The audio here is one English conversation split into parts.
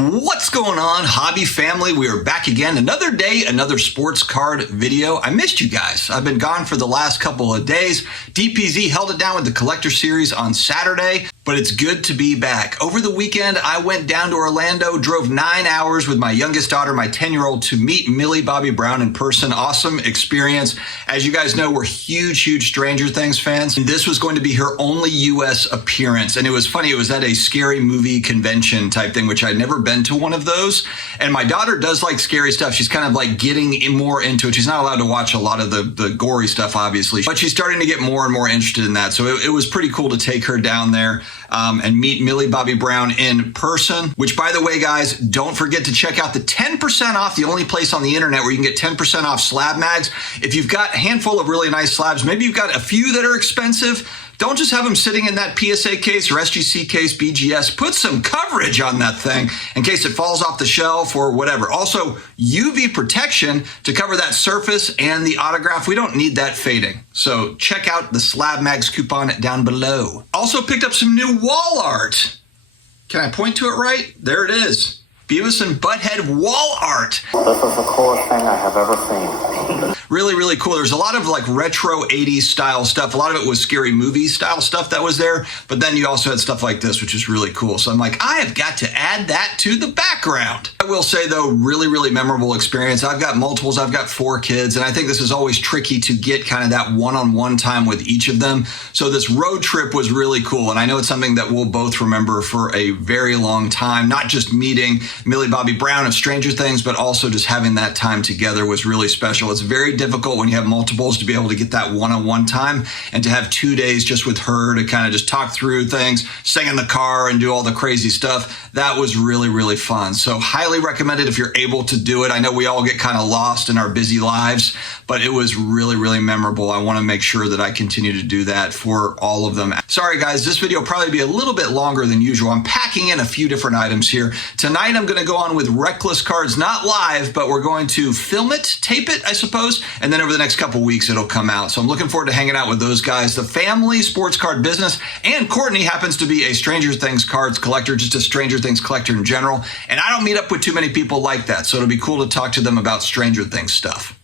What's going on, hobby family? We are back again. Another day, another sports card video. I missed you guys. I've been gone for the last couple of days. DPZ held it down with the collector series on Saturday, but it's good to be back. Over the weekend, I went down to Orlando, drove 9 hours with my youngest daughter, my 10-year-old, to meet Millie Bobby Brown in person. Awesome experience. As you guys know, we're huge Stranger Things fans. And this was going to be her only U.S. appearance. And it was funny. It was at a scary movie convention type thing, which I'd never been to one of those. And my daughter does like scary stuff. She's kind of like getting more into it. She's not allowed to watch a lot of the gory stuff, obviously, but she's starting to get more and more interested in that. So it was pretty cool to take her down there and meet Millie Bobby Brown in person, which, by the way, guys, don't forget to check out the 10% off, the only place on the internet where you can get 10% off SlabMags. If you've got a handful of really nice slabs, maybe you've got a few that are expensive, don't just have them sitting in that PSA case or SGC case, BGS. Put some coverage on that thing in case it falls off the shelf or whatever. Also, UV protection to cover that surface and the autograph. We don't need that fading. So check out the SlabMags coupon down below. Also picked up some new wall art. Can I point to it right? There it is. Beavis and Butthead wall art. This is the coolest thing I have ever seen. Really cool. There's a lot of like retro 80s style stuff. A lot of it was scary movie style stuff that was there. But then you also had stuff like this, which is really cool. So I'm like, I have got to add that to the background. I will say, though, really memorable experience. I've got multiples. I've got 4 kids. And I think this is always tricky to get kind of that one-on-one time with each of them. So this road trip was really cool. And I know it's something that we'll both remember for a very long time. Not just meeting Millie Bobby Brown of Stranger Things, but also just having that time together was really special. It's very difficult when you have multiples to be able to get that one-on-one time, and to have 2 days just with her to kind of just talk through things, sing in the car and do all the crazy stuff. That was really fun. So highly recommend it if you're able to do it. I know we all get kind of lost in our busy lives, but it was really memorable. I want to make sure that I continue to do that for all of them. Sorry guys, this video will probably be a little bit longer than usual. I'm packing in a few different items here. Tonight I'm going to go on with Reckless Cards, not live, but we're going to film it, tape it, I suppose, and then over the next couple weeks it'll come out. So I'm looking forward to hanging out with those guys. The family sports card business, and Courtney happens to be a Stranger Things cards collector, just a Stranger Things collector in general, and I don't meet up with too many people like that, so it'll be cool to talk to them about Stranger Things stuff.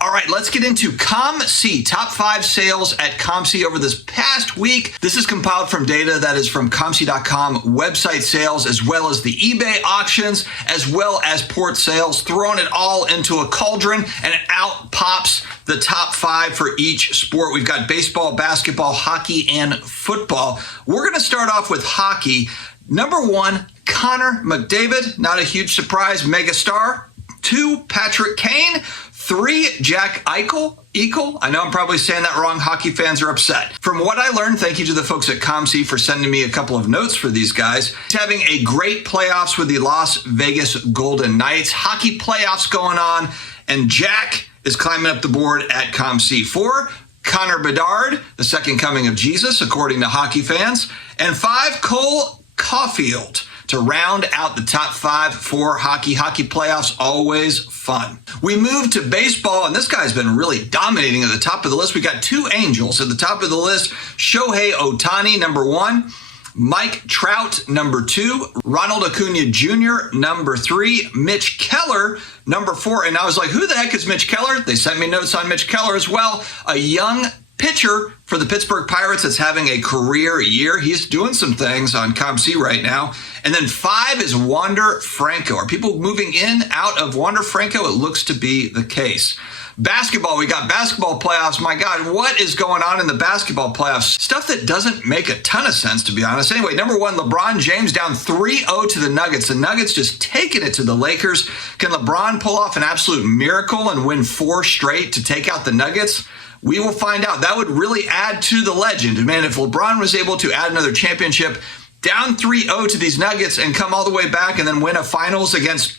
All right, let's get into COMC, top 5 sales at COMC over this past week. This is compiled from data that is from COMC.com website sales, as well as the eBay auctions, as well as port sales, throwing it all into a cauldron, and out pops the top 5 for each sport. We've got baseball, basketball, hockey, and football. We're going to start off with hockey. Number 1, Connor McDavid, not a huge surprise, megastar. 2, Patrick Kane. 3, Jack Eichel. I know I'm probably saying that wrong. Hockey fans are upset. From what I learned, thank you to the folks at COMC for sending me a couple of notes for these guys. He's having a great playoffs with the Las Vegas Golden Knights. Hockey playoffs going on, and Jack is climbing up the board at COMC. 4, Connor Bedard, the second coming of Jesus, according to hockey fans. And 5, Cole Caulfield, to round out the top 5 for hockey. Hockey playoffs, always fun. We move to baseball, and this guy's been really dominating at the top of the list. We got 2 Angels at the top of the list. Shohei Ohtani, number 1. Mike Trout, number 2. Ronald Acuna Jr., number 3. Mitch Keller, number 4. And I was like, who the heck is Mitch Keller? They sent me notes on Mitch Keller as well. A young pitcher for the Pittsburgh Pirates that's having a career year. He's doing some things on COMC right now. And then 5 is Wander Franco. Are people moving in, out of Wander Franco? It looks to be the case. Basketball, we got basketball playoffs. My God, what is going on in the basketball playoffs? Stuff that doesn't make a ton of sense, to be honest. Anyway, number 1, LeBron James down 3-0 to the Nuggets. The Nuggets just taking it to the Lakers. Can LeBron pull off an absolute miracle and win 4 straight to take out the Nuggets? We will find out. That would really add to the legend. Man, if LeBron was able to add another championship, down 3-0 to these Nuggets and come all the way back and then win a finals against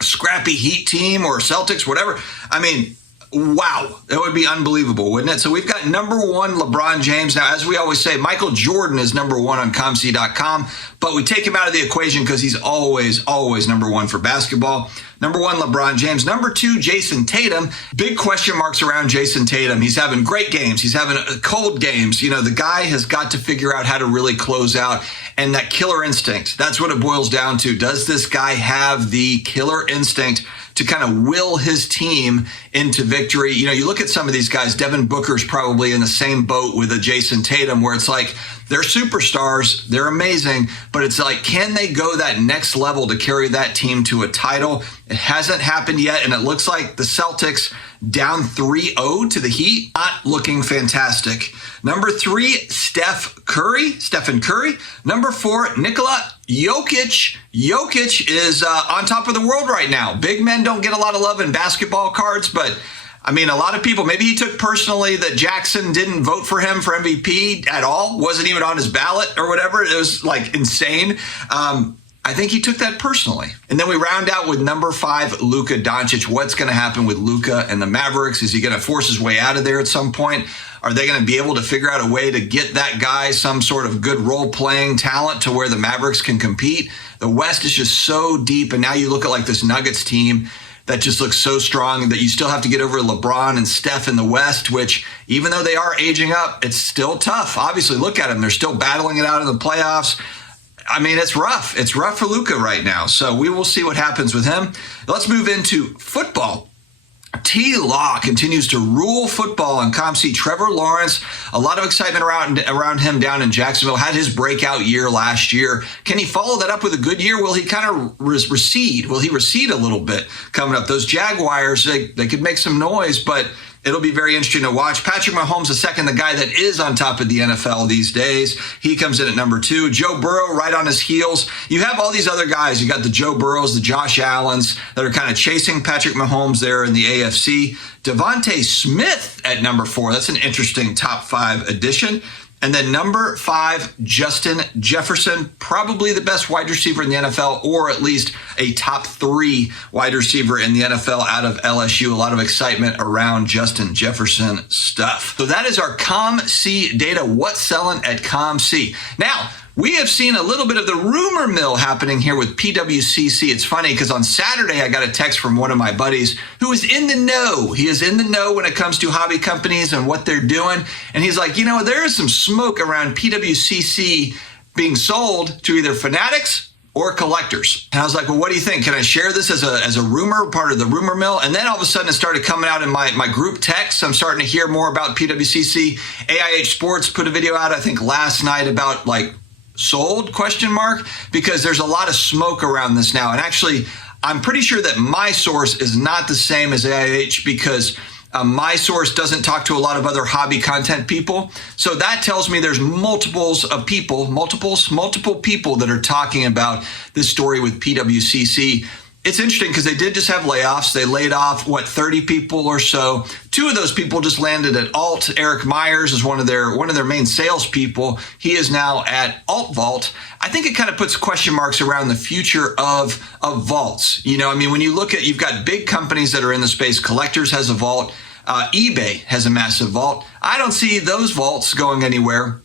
scrappy Heat team or Celtics, whatever. I mean, Wow, that would be unbelievable, wouldn't it? So we've got number one LeBron James. Now, as we always say, Michael Jordan is number one on COMC.com, but we take him out of the equation because he's always number one for basketball. Number one, LeBron James. Number two, Jason Tatum. Big question marks around Jason Tatum. He's having great games. He's having cold games. You know, the guy has got to figure out how to really close out. And that killer instinct, that's what it boils down to. Does this guy have the killer instinct to kind of will his team into victory? You know, you look at some of these guys, Devin Booker's probably in the same boat with a Jason Tatum, where it's like, they're superstars, they're amazing, but it's like, can they go that next level to carry that team to a title? It hasn't happened yet, and it looks like the Celtics down 3-0 to the Heat, not looking fantastic. Number three, Stephen Curry. Number four, Nikola Jokic. Jokic is on top of the world right now. Big men don't get a lot of love in basketball cards, but I mean, a lot of people, maybe he took personally that Jackson didn't vote for him for MVP at all, wasn't even on his ballot or whatever. It was like insane. I think he took that personally. And then we round out with number five, Luka Doncic. What's going to happen with Luka and the Mavericks? Is he going to force his way out of there at some point? Are they going to be able to figure out a way to get that guy some sort of good role-playing talent to where the Mavericks can compete? The West is just so deep, and now you look at like this Nuggets team that just looks so strong that you still have to get over LeBron and Steph in the West, which even though they are aging up, it's still tough. Obviously, look at them. They're still battling it out in the playoffs. I mean, it's rough. It's rough for Luka right now. So we will see what happens with him. Let's move into football. T-Law continues to rule football on COMC. Trevor Lawrence, a lot of excitement around him down in Jacksonville, had his breakout year last year. Can he follow that up with a good year? Will he kind of recede? Will he recede a little bit coming up? Those Jaguars, they could make some noise, but it'll be very interesting to watch. Patrick Mahomes II, the guy that is on top of the NFL these days. He comes in at number two. Joe Burrow right on his heels. You have all these other guys. You got the Joe Burrows, the Josh Allens that are kind of chasing Patrick Mahomes there in the AFC. Devontae Smith at number four. That's an interesting top five addition. And then number five, Justin Jefferson, probably the best wide receiver in the NFL, or at least a top three wide receiver in the NFL out of LSU. A lot of excitement around Justin Jefferson stuff. So that is our COMC data. What's selling at COMC? Now, we have seen a little bit of the rumor mill happening here with PWCC. It's funny because on Saturday, I got a text from one of my buddies who is in the know. He is in the know when it comes to hobby companies and what they're doing. And he's like, you know, there is some smoke around PWCC being sold to either fanatics or collectors. And I was like, well, what do you think? Can I share this as a rumor, part of the rumor mill? And then all of a sudden it started coming out in my group text. I'm starting to hear more about PWCC. AIH Sports put a video out, I think last night, about like sold ? Because there's a lot of smoke around this now. And actually, I'm pretty sure that my source is not the same as AIH because my source doesn't talk to a lot of other hobby content people. So that tells me there's multiple people that are talking about this story with PWCC. It's interesting because they did just have layoffs. They laid off, 30 people or so. Two of those people just landed at Alt. Eric Myers is one of their main salespeople. He is now at Alt Vault. I think it kind of puts question marks around the future of vaults. You know, I mean, when you look at, you've got big companies that are in the space. Collectors has a vault. eBay has a massive vault. I don't see those vaults going anywhere.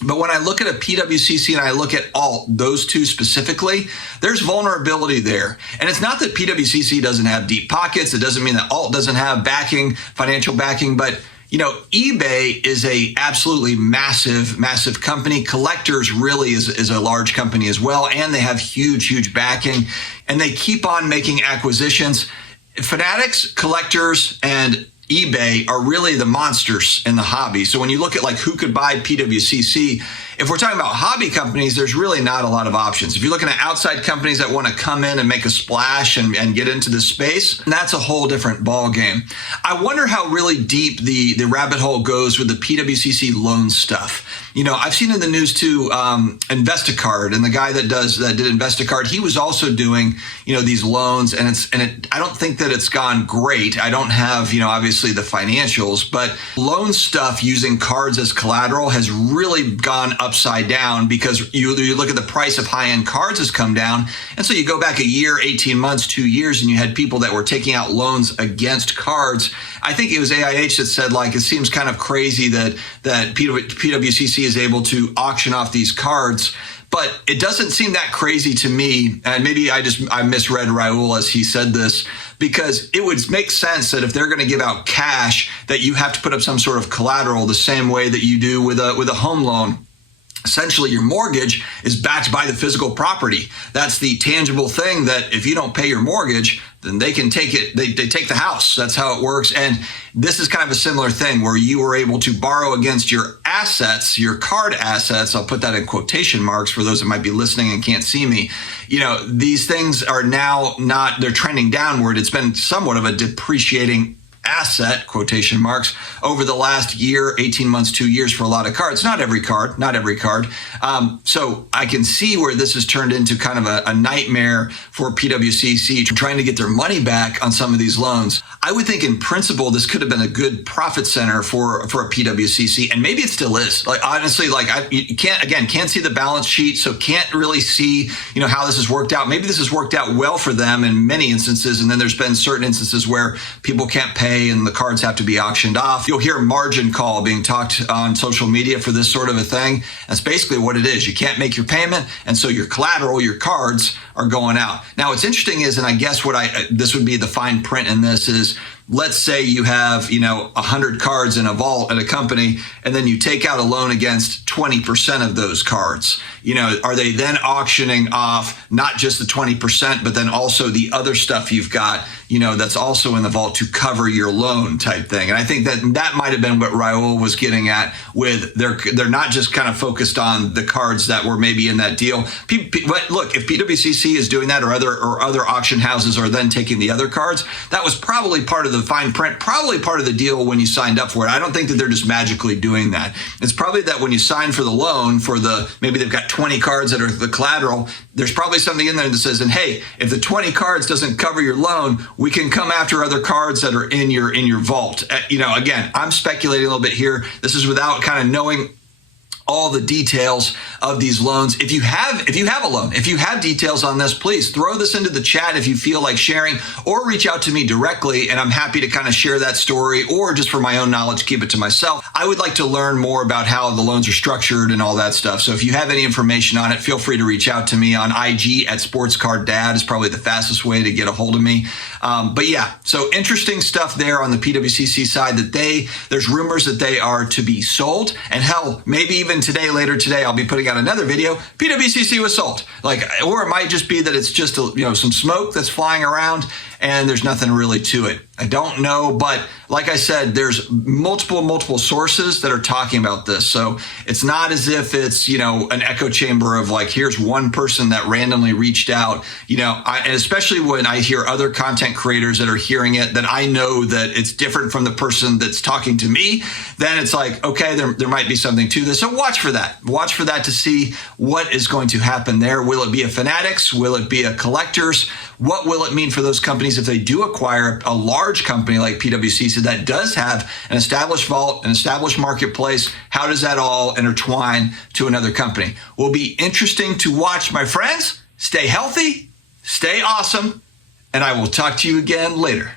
But when I look at a PWCC and I look at Alt, those two specifically, there's vulnerability there. And it's not that PWCC doesn't have deep pockets. It doesn't mean that Alt doesn't have backing, financial backing. But, you know, eBay is a absolutely massive company. Collectors really is a large company as well. And they have huge backing. And they keep on making acquisitions. Fanatics, collectors, and eBay are really the monsters in the hobby. So when you look at like who could buy PWCC, if we're talking about hobby companies, there's really not a lot of options. If you're looking at outside companies that want to come in and make a splash and get into this space, that's a whole different ball game. I wonder how really deep the rabbit hole goes with the PWCC loan stuff. You know, I've seen in the news too, Investicard, and the guy that did Investicard, he was also doing, you know, these loans, and I don't think that it's gone great. I don't have, you know, obviously the financials, but loan stuff using cards as collateral has really gone up upside down because you look at the price of high-end cards has come down. And so you go back a year, 18 months, 2 years, and you had people that were taking out loans against cards. I think it was AIH that said, like, it seems kind of crazy that PWCC is able to auction off these cards. But it doesn't seem that crazy to me, and maybe I misread Raul as he said this, because it would make sense that if they're going to give out cash, that you have to put up some sort of collateral the same way that you do with a home loan. Essentially, your mortgage is backed by the physical property. That's the tangible thing that if you don't pay your mortgage, then they can take it. They take the house. That's how it works. And this is kind of a similar thing where you were able to borrow against your assets, your card assets. I'll put that in quotation marks for those that might be listening and can't see me. You know, these things are now they're trending downward. It's been somewhat of a depreciating asset, quotation marks, over the last year, 18 months, 2 years for a lot of cards. Not every card. So I can see where this has turned into kind of a nightmare for PWCC trying to get their money back on some of these loans. I would think in principle, this could have been a good profit center for a PWCC, and maybe it still is. Like, honestly, like you can't see the balance sheet, so can't really see, you know, how this has worked out. Maybe this has worked out well for them in many instances, and then there's been certain instances where people can't pay and the cards have to be auctioned off. You'll hear margin call being talked on social media for this sort of a thing. That's basically what it is. You can't make your payment, and so your collateral, your cards, are going out. Now, what's interesting is, and I guess this would be the fine print in this is, let's say you have, 100 cards in a vault at a company, and then you take out a loan against 20% of those cards. Are they then auctioning off not just the 20%, but then also the other stuff you've got, that's also in the vault to cover your loan type thing? And I think that might have been what Raul was getting at with they're not just kind of focused on the cards that were maybe in that deal. But look, if PWCC is doing that or other auction houses are then taking the other cards, that was probably part of the fine print, probably part of the deal when you signed up for it. I don't think that they're just magically doing that. It's probably that when you sign for the loan maybe they've got 20 cards that are the collateral, there's probably something in there that says, and hey, if the 20 cards doesn't cover your loan, we can come after other cards that are in your vault. Again, I'm speculating a little bit here. This is without kind of knowing all the details of these loans. If you have a loan, if you have details on this, please throw this into the chat if you feel like sharing, or reach out to me directly, and I'm happy to kind of share that story, or just for my own knowledge, keep it to myself. I would like to learn more about how the loans are structured and all that stuff. So if you have any information on it, feel free to reach out to me on IG at SportsCardDad is probably the fastest way to get a hold of me. But yeah, so interesting stuff there on the PWCC side that there's rumors that they are to be sold, and hell, maybe even later today, I'll be putting out another video. PWCC was sold. Or it might just be that it's just some smoke that's flying around and there's nothing really to it. I don't know, but like I said, there's multiple sources that are talking about this. So it's not as if it's, an echo chamber of here's one person that randomly reached out, and especially when I hear other content creators that are hearing it, that I know that it's different from the person that's talking to me, then it's like, okay, there might be something to this. So watch for that. Watch for that to see what is going to happen there. Will it be a Fanatics? Will it be a Collectors? What will it mean for those companies if they do acquire a large company like PWCC that does have an established vault, an established marketplace? How does that all intertwine to another company? Will be interesting to watch, my friends. Stay healthy, stay awesome, and I will talk to you again later.